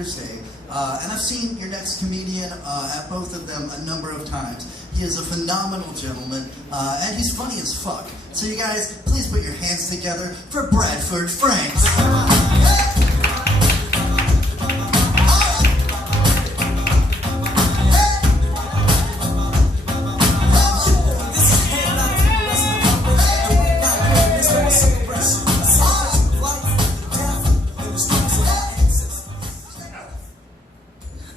Thursday, and I've seen your next comedian at both of them a number of times. He is a phenomenal gentleman, and he's funny as fuck. So you guys, please put your hands together for Bradford Franks.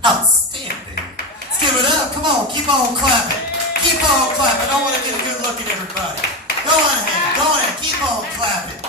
Outstanding. Let's give it up. Come on, keep on clapping. Keep on clapping. I want to get a good look at everybody. Go on ahead, keep on clapping.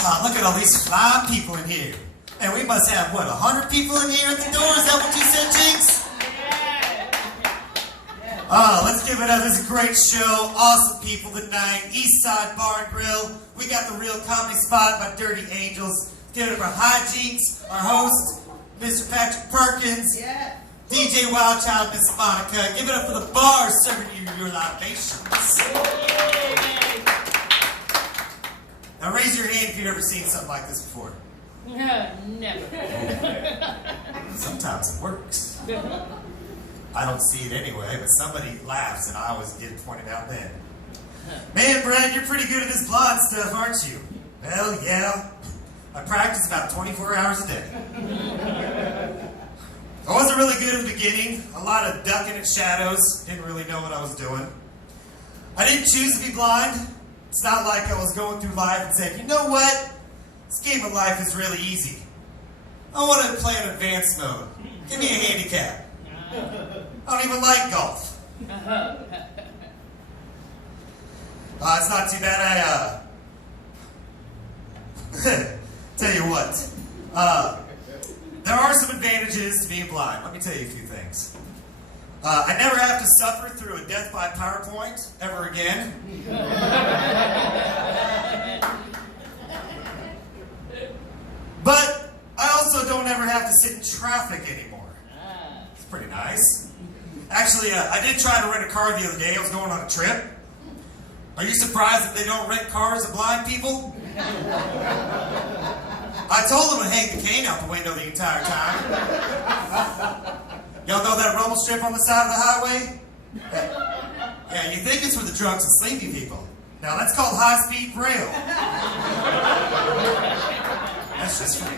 Ah, look at all these fly people in here. And we must have, what, 100 people in here at the door? Is that what you said, Jinx? Let's give it up. This is a great show. Awesome people tonight. East Side Bar and Grill. We got the real comedy spot by Dirty Angels. Give it up for Hi Jinx, our host, Mr. Patrick Perkins, DJ Wildchild, Miss Monica. Give it up for the bar serving you your libations. Now raise your hand if you've ever seen something like this before. Never. Sometimes it works. I don't see it anyway, but somebody laughs and I always get it pointed out then. Man, Brad, you're pretty good at this blonde stuff, aren't you? Well, yeah. I practice about 24 hours a day. I wasn't really good at the beginning. A lot of ducking at shadows. Didn't really know what I was doing. I didn't choose to be blind. It's not like I was going through life and saying, you know what? This game of life is really easy. I want to play in advanced mode. Give me a handicap. I don't even like golf. It's not too bad. Tell you what. There are some advantages to being blind. Let me tell you a few things. I never have to suffer through a death by PowerPoint ever again. But I also don't ever have to sit in traffic anymore. It's pretty nice. Actually, I did try to rent a car the other day. I was going on a trip. Are you surprised that they don't rent cars to blind people? I told them to hang the cane out the window the entire time. Y'all know that rumble strip on the side of the highway? Yeah, you think it's for the drunks and sleepy people. Now that's called high-speed rail. That's just for me.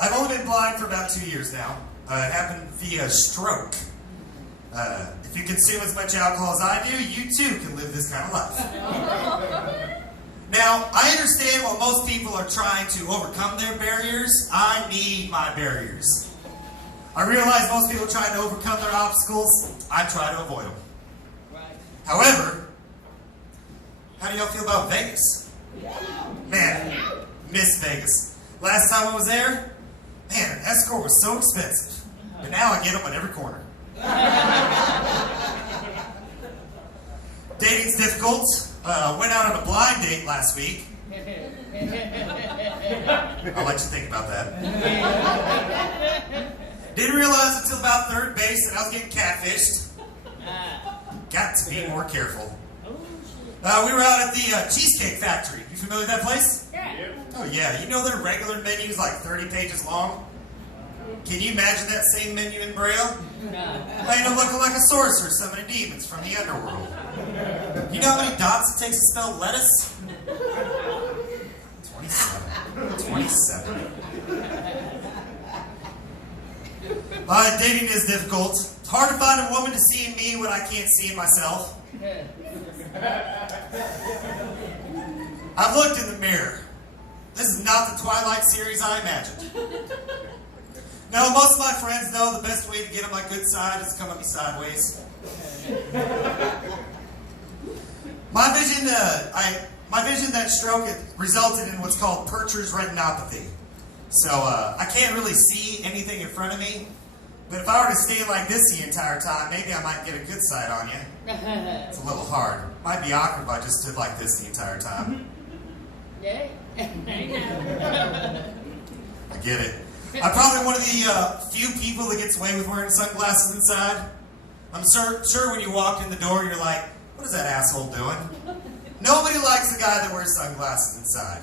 I've only been blind for about 2 years now. It happened via stroke. If you consume as much alcohol as I do, you too can live this kind of life. Now, I understand while most people are trying to overcome their barriers, I need my barriers. I realize most people are trying to overcome their obstacles. I try to avoid them. However, how do y'all feel about Vegas? Man, miss Vegas. Last time I was there, man, an escort was so expensive. But now I get them at every corner. Dating's difficult. Went out on a blind date last week. I'll let you think about that. Didn't realize until about third base that I was getting catfished. Got to be more careful. We were out at the Cheesecake Factory. You familiar with that place? Yeah. Oh yeah, you know their regular menu is like 30 pages long? Can you imagine that same menu in Braille? I end up looking like a sorcerer summoning demons from the underworld. You know how many dots it takes to spell lettuce? 27. Dating is difficult. It's hard to find a woman to see in me what I can't see in myself. I've looked in the mirror. This is not the Twilight series I imagined. Now, most of my friends know the best way to get on my good side is to come at me sideways. My vision that stroke resulted in what's called Percher's retinopathy. So I can't really see anything in front of me. But if I were to stay like this the entire time, maybe I might get a good sight on you. It's a little hard. Might be awkward if I just stood like this the entire time. Yeah. I get it. I'm probably one of the few people that gets away with wearing sunglasses inside. I'm sure when you walk in the door, you're like, what is that asshole doing? Nobody likes a guy that wears sunglasses inside.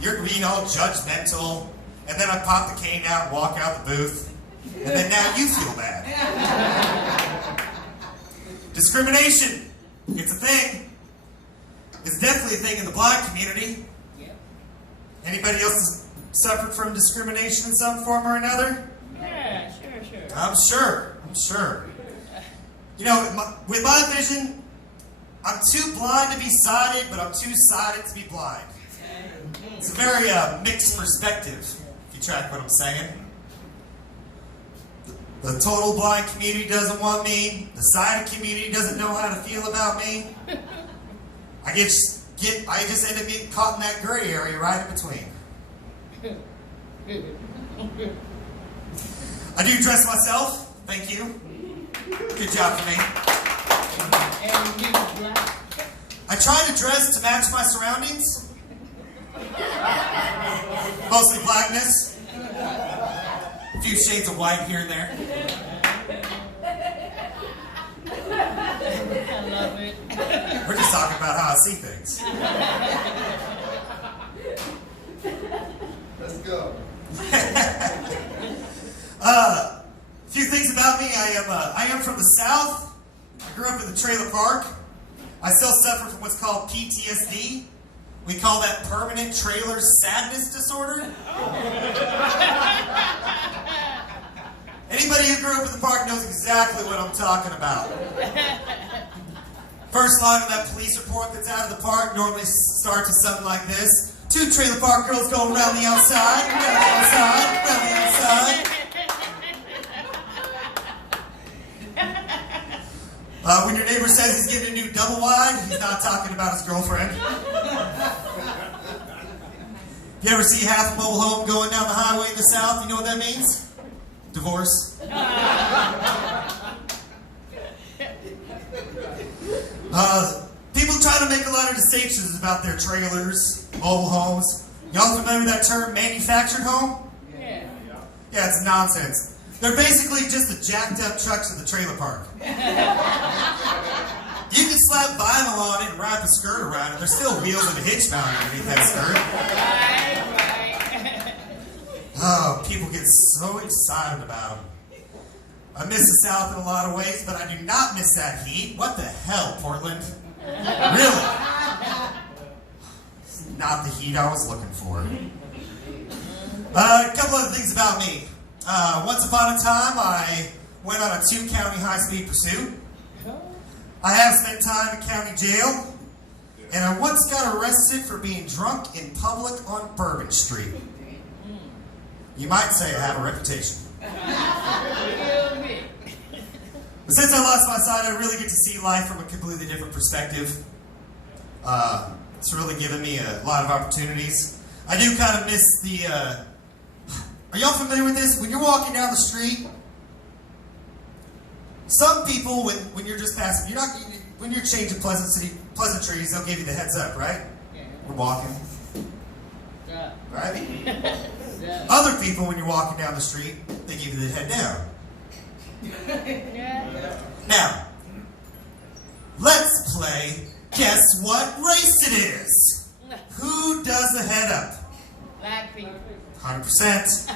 You're being all judgmental, and then I pop the cane out and walk out the booth, and then now you feel bad. Discrimination, it's a thing. It's definitely a thing in the blind community. Anybody else suffered from discrimination in some form or another? Yeah, sure. I'm sure. You know, with my vision, I'm too blind to be sighted, but I'm too sighted to be blind. It's a very mixed perspective, if you track what I'm saying. The total blind community doesn't want me. The sighted community doesn't know how to feel about me. I just end up getting caught in that gray area right in between. I do dress myself. Thank you. Good job for me. And you black. I try to dress to match my surroundings. Mostly blackness. A few shades of white here and there. I love it. We're just talking about how I see things. Let's go. A few things about me. I am from the South. I grew up in the trailer park. I still suffer from what's called PTSD. We call that permanent trailer sadness disorder. Anybody who grew up in the park knows exactly what I'm talking about. First line of that police report that's out of the park normally starts with something like this. 2 trailer park girls going around the outside, around the outside, around the outside. When your neighbor says he's getting a new double wide, he's not talking about his girlfriend. If you ever see half a mobile home going down the highway in the South, you know what that means? Divorce. People try to make a lot of distinctions about their trailers, mobile homes. Y'all familiar with that term, manufactured home? Yeah. Yeah, it's nonsense. They're basically just the jacked up trucks of the trailer park. You can slap vinyl on it and wrap a skirt around it. There's still wheels and a hitch mounted underneath that skirt. Right. Oh, people get so excited about them. I miss the South in a lot of ways, but I do not miss that heat. What the hell, Portland? Really? It's not the heat I was looking for. A couple other things about me. Once upon a time, I went on a 2-county high-speed pursuit. I have spent time in county jail, and I once got arrested for being drunk in public on Bourbon Street. You might say I have a reputation. But since I lost my sight, I really get to see life from a completely different perspective. It's really given me a lot of opportunities. I do kind of miss the... Are y'all familiar with this? When you're walking down the street, some people, when you're just passing, when you're changing pleasantries, they'll give you the heads up, right? Yeah. We're walking. Yeah. Right? Yeah. Other people, when you're walking down the street, they give you the head down. Yeah. Now, let's play Guess What Race It Is? Who does the head up? Black people. 100%.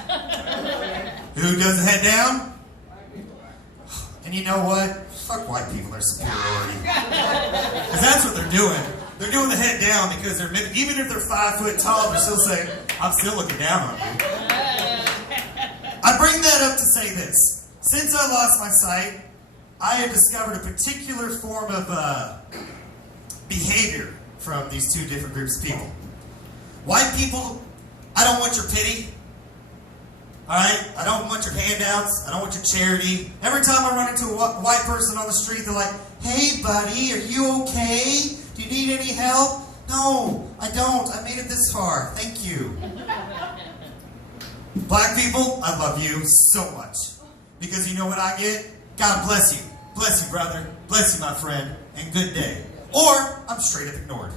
Who does the head down? And you know what? Fuck white people, they're superiority. Because that's what they're doing. They're doing the head down because they're, even if they're 5 foot tall, they're still saying, I'm still looking down on you. I bring that up to say this. Since I lost my sight, I have discovered a particular form of behavior from these two different groups of people. White people, I don't want your pity. Alright? I don't want your handouts. I don't want your charity. Every time I run into a white person on the street, they're like, hey buddy, are you okay? Do you need any help? No, I don't. I made it this far. Thank you. Black people, I love you so much. Because you know what I get? God bless you. Bless you, brother. Bless you, my friend. And good day. Or, I'm straight up ignored.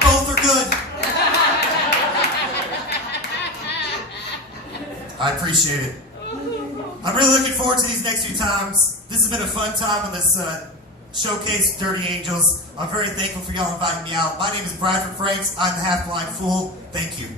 Both are good. I appreciate it. I'm really looking forward to these next few times. This has been a fun time on this showcase Dirty Angels. I'm very thankful for y'all inviting me out. My name is Bradford Franks. I'm the Half-Blind Fool. Thank you.